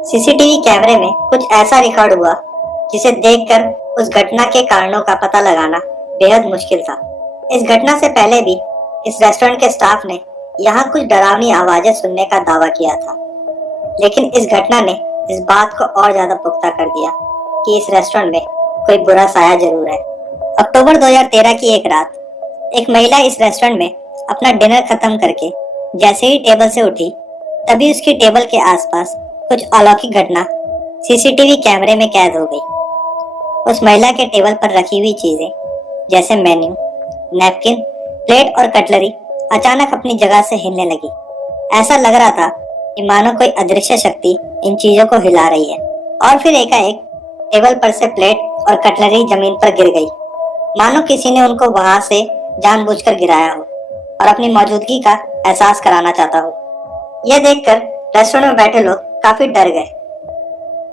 CCTV कैमरे में कुछ ऐसा रिकॉर्ड हुआ जिसे देखकर उस घटना के कारणों का पता लगाना बेहद मुश्किल था। इस घटना से पहले भी इस रेस्टोरेंट के स्टाफ ने यहाँ कुछ डरावनी आवाजें सुनने का दावा किया था, लेकिन इस घटना ने इस बात को और ज्यादा पुख्ता कर दिया कि इस रेस्टोरेंट में कोई बुरा साया जरूर है। अक्टूबर 2013 की एक रात एक महिला इस रेस्टोरेंट में अपना डिनर खत्म करके जैसे ही टेबल से उठी, तभी उसकी टेबल के आसपास कुछ अलौकिक घटना सीसीटीवी कैमरे में कैद हो गई। उस महिला के टेबल पर रखी हुई चीजें जैसे मेन्यू, नैपकिन, प्लेट और कटलरी अचानक अपनी जगह से हिलने लगी। ऐसा लग रहा था कि मानो कोई अदृश्य शक्ति इन चीजों को हिला रही है। और फिर एकाएक टेबल पर से प्लेट और कटलरी जमीन पर गिर गई, मानो किसी ने उनको वहां से जानबूझकर गिराया हो और अपनी मौजूदगी का एहसास कराना चाहता हो। यह देखकर रेस्टोरेंट में बैठे लोग काफी डर गए।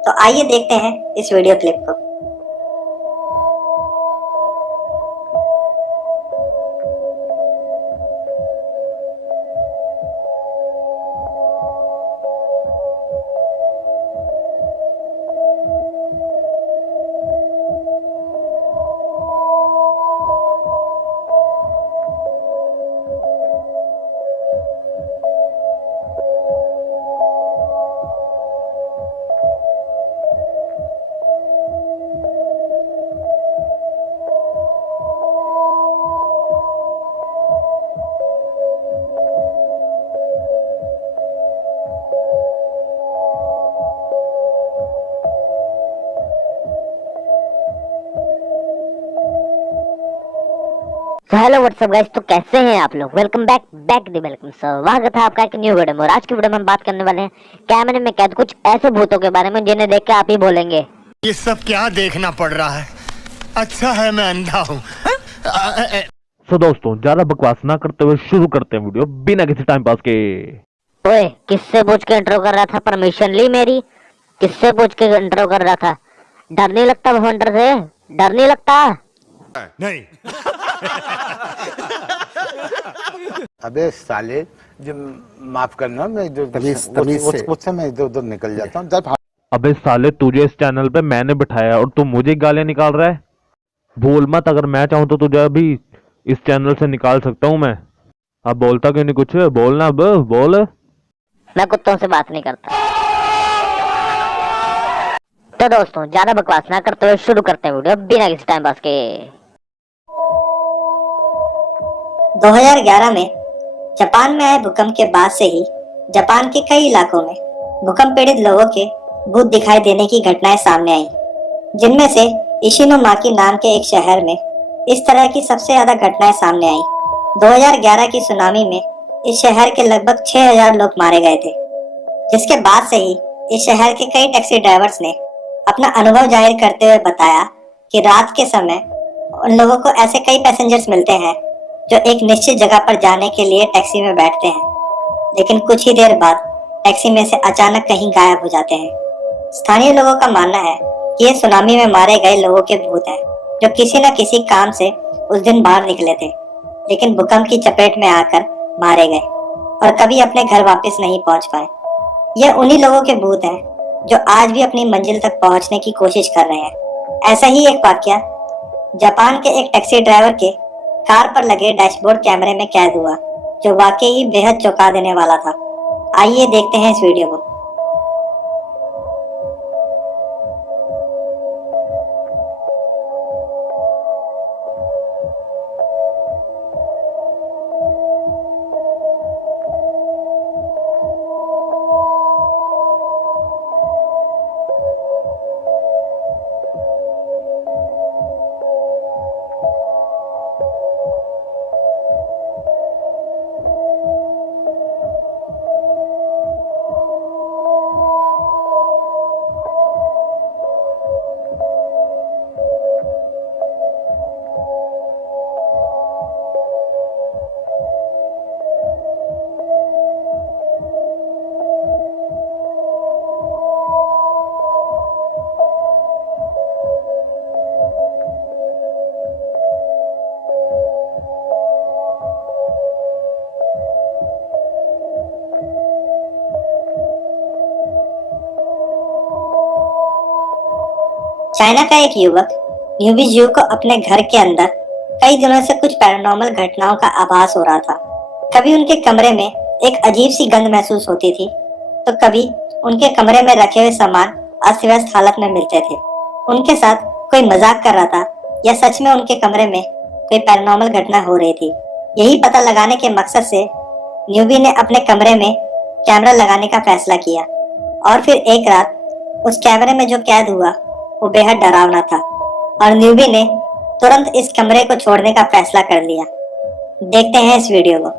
तो आइए देखते हैं इस वीडियो क्लिप को। हेलो व्हाट्सअप गाइस, तो कैसे हैं आप लोग। वेलकम बैक दी वेलकम स्वागत है आपका एक न्यू वीडियो में। और आज की वीडियो में हम बात करने वाले हैं कैमरे में कैद कुछ ऐसे भूतों के बारे में जिन्हें देख के आप ही बोलेंगे, ये सब क्या देखना पड़ रहा है। अच्छा है मैं अंधा हूँ। तो दोस्तों ज्यादा बकवास ना करते हुए शुरू करते हैं वीडियो बिना किसी टाइम पास के। ओए किससे पूछ के इंट्रो कर रहा था? परमिशन ली मेरी? किससे पूछ के इंट्रो कर रहा था? डर नहीं लगता भवंडर से? डर नहीं लगता? नहीं। अबे साले, जो माफ करना, मैं उससे मैं इधर उधर निकल जाता हूँ। अबे साले, तुझे इस चैनल पे मैंने बिठाया और तू मुझे गालियां निकाल रहा है। भूल मत, अगर मैं चाहूँ तो तुझे अभी इस चैनल से निकाल सकता हूँ मैं। अब बोलता क्यों नहीं? कुछ बोलना, अब बोल। मैं कुत्तों से बात नहीं करता। तो दोस्तों ज्यादा बकवास ना करते हुए शुरू करते हैं वीडियो बिना किसी टाइम पास के। 2011 में जापान में आए भूकंप के बाद से ही जापान के कई इलाकों में भूकंप पीड़ित लोगों के भूत दिखाई देने की घटनाएं सामने आई, जिनमें से इशिनोमाकी नाम के एक शहर में इस तरह की सबसे ज्यादा घटनाएं सामने आई। 2011 की सुनामी में इस शहर के लगभग 6000 लोग मारे गए थे, जिसके बाद से ही इस शहर के कई टैक्सी ड्राइवर्स ने अपना अनुभव जाहिर करते हुए बताया कि रात के समय उन लोगों को ऐसे कई पैसेंजर्स मिलते हैं जो एक निश्चित जगह पर जाने के लिए टैक्सी में बैठते हैं, लेकिन कुछ ही देर बाद टैक्सी में से अचानक कहीं गायब हो जाते हैं। स्थानीय लोगों का मानना है कि ये सुनामी में मारे गए लोगों के भूत हैं, जो किसी न किसी काम से उस दिन बाहर निकले थे, लेकिन भूकंप की चपेट में आकर मारे गए और कभी अपने घर वापस नहीं पहुंच पाए। यह उन्हीं लोगों के भूत हैं जो आज भी अपनी मंजिल तक पहुंचने की कोशिश कर रहे हैं। ऐसा ही एक वाकया जापान के एक टैक्सी ड्राइवर के कार पर लगे डैशबोर्ड कैमरे में कैद हुआ, जो वाकई ही बेहद चौंका देने वाला था। आइए देखते हैं इस वीडियो को। चाइना का एक युवक न्यूबी जू को अपने घर के अंदर कई दिनों से कुछ पैरानॉर्मल घटनाओं का आभास हो रहा था। कभी उनके कमरे में एक अजीब सी गंध महसूस होती थी, तो कभी उनके कमरे में रखे हुए सामान अस्त व्यस्त हालत में मिलते थे। उनके साथ कोई मजाक कर रहा था या सच में उनके कमरे में कोई पैरानॉर्मल घटना हो रही थी। यही पता लगाने के मकसद से न्यूबी ने अपने कमरे में कैमरा लगाने का फैसला किया और फिर एक रात उस कैमरे में जो कैद हुआ वो बेहद डरावना था और न्यूबी ने तुरंत इस कमरे को छोड़ने का फैसला कर लिया। देखते हैं इस वीडियो को।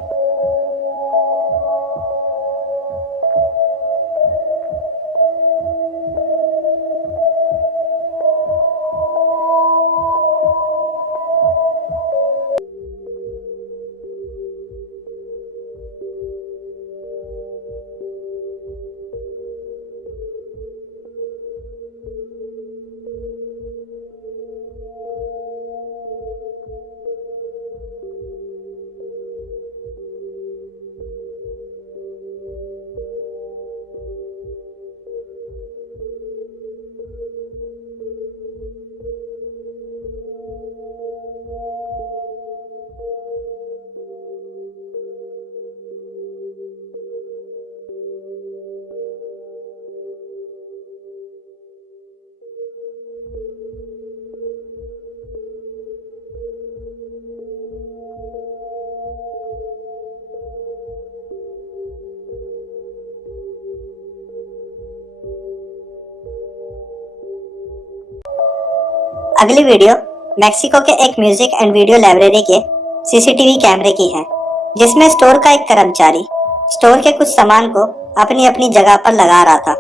अगली वीडियो मेक्सिको के एक म्यूजिक एंड वीडियो लाइब्रेरी के सीसीटीवी कैमरे की है, जिसमें स्टोर का एक कर्मचारी स्टोर के कुछ सामान को अपनी अपनी जगह पर लगा रहा था।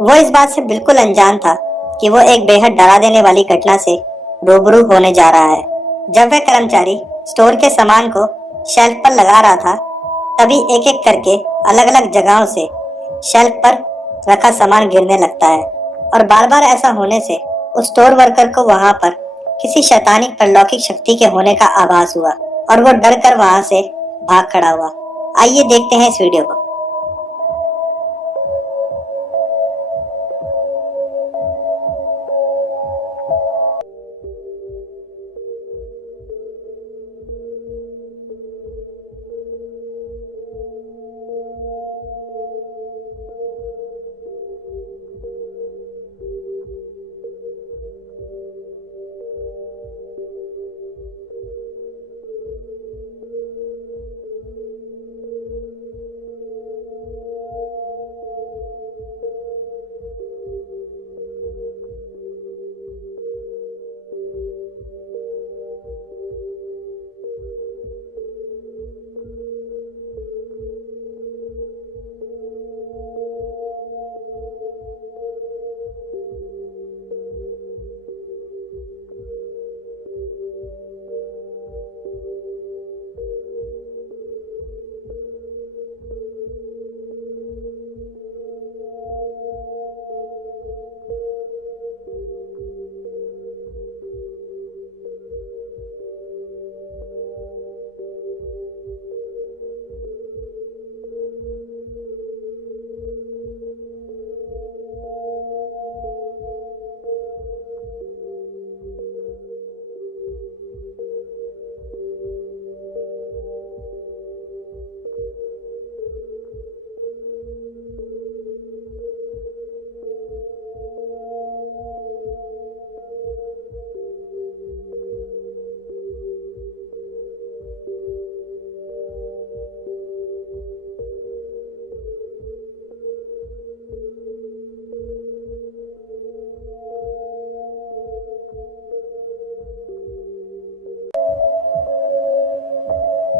वो इस बात से बिल्कुल अनजान था कि वो एक बेहद डरा देने वाली घटना से रूबरू होने जा रहा है। जब वह कर्मचारी स्टोर के सामान को शेल्फ पर लगा रहा था, तभी एक एक करके अलग अलग जगहों से शेल्फ पर रखा सामान गिरने लगता है और बार बार ऐसा होने से उस स्टोर वर्कर को वहां पर किसी शैतानिक परलौकिक शक्ति के होने का आभास हुआ और वो डर कर वहां से भाग खड़ा हुआ। आइए देखते हैं इस वीडियो को।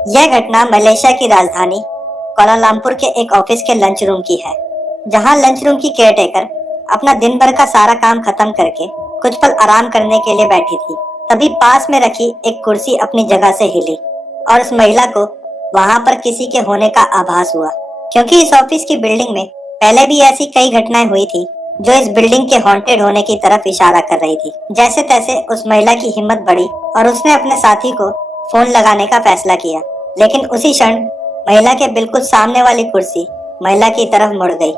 यह घटना मलेशिया की राजधानी कोलालमपुर के एक ऑफिस के लंच रूम की है, जहां लंच रूम की केयरटेकर अपना दिन भर का सारा काम खत्म करके कुछ पल आराम करने के लिए बैठी थी। तभी पास में रखी एक कुर्सी अपनी जगह से हिली और उस महिला को वहां पर किसी के होने का आभास हुआ, क्योंकि इस ऑफिस की बिल्डिंग में पहले भी ऐसी कई घटनाएं हुई थी जो इस बिल्डिंग के हॉन्टेड होने की तरफ इशारा कर रही थी। जैसे तैसे उस महिला की हिम्मत बढ़ी और उसने अपने साथी को फोन लगाने का फैसला किया, लेकिन उसी क्षण महिला के बिल्कुल सामने वाली कुर्सी महिला की तरफ मुड़ गई,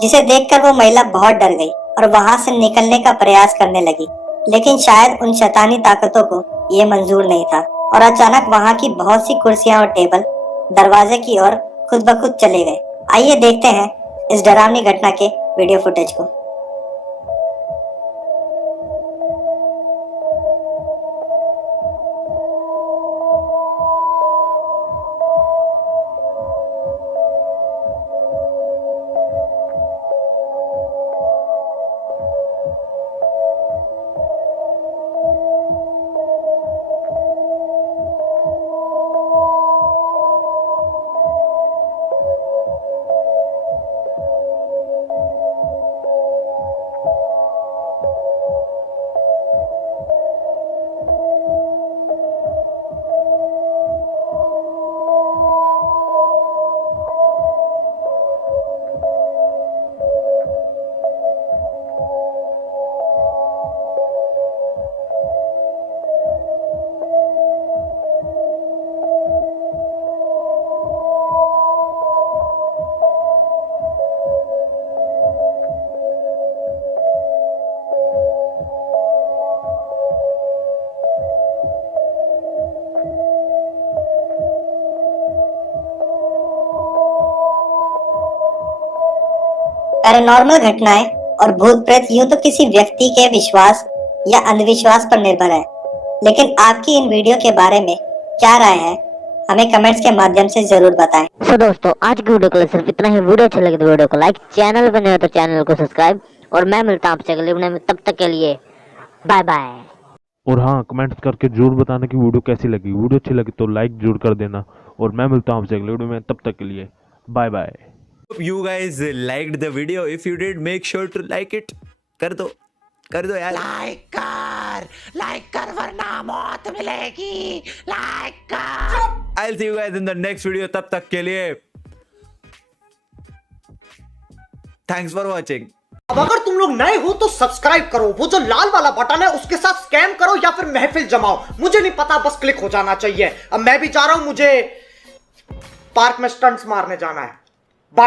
जिसे देखकर वो महिला बहुत डर गई और वहां से निकलने का प्रयास करने लगी, लेकिन शायद उन शैतानी ताकतों को ये मंजूर नहीं था और अचानक वहां की बहुत सी कुर्सियां और टेबल दरवाजे की ओर खुद ब खुद चले गए। आइए देखते हैं इस डरावनी घटना के वीडियो फुटेज को। पैरानॉर्मल घटनाएं और भूत प्रेत यूं तो किसी व्यक्ति के विश्वास या अंधविश्वास पर निर्भर है, लेकिन आपकी इन वीडियो के बारे में क्या राय है, हमें कमेंट्स के माध्यम से जरूर बताएं। सो दोस्तों, आज की वीडियो के लिए सिर्फ इतना ही। वीडियो अच्छा लगे तो वीडियो को लाइक, चैनल पर नए हो तो चैनल को सब्सक्राइब, और मैं मिलता हूं आपसे अगले वीडियो में। तब तक के लिए बाय बाय। और हाँ, कमेंट्स करके जरूर बताना कि वीडियो कैसी लगी। वीडियो अच्छी लगी तो लाइक जरूर कर देना, और मैं मिलता हूँ आपसे अगले वीडियो में। तब तक के लिए bye bye. Hope you guys liked the video. If you did, make sure to like it. कर दो यार। लाइक कर वरना मौत मिलेगी। लाइक कर। I'll see you guys in the next video. तब तक के लिए Thanks for watching. अब अगर तुम लोग नए हो तो सब्सक्राइब करो, वो जो लाल वाला बटन है उसके साथ स्कैम करो या फिर महफिल जमाओ, मुझे नहीं पता, बस क्लिक हो जाना चाहिए। अब मैं भी जा रहा हूं, मुझे पार्क में स्टंट्स मारने जाना है। बाय।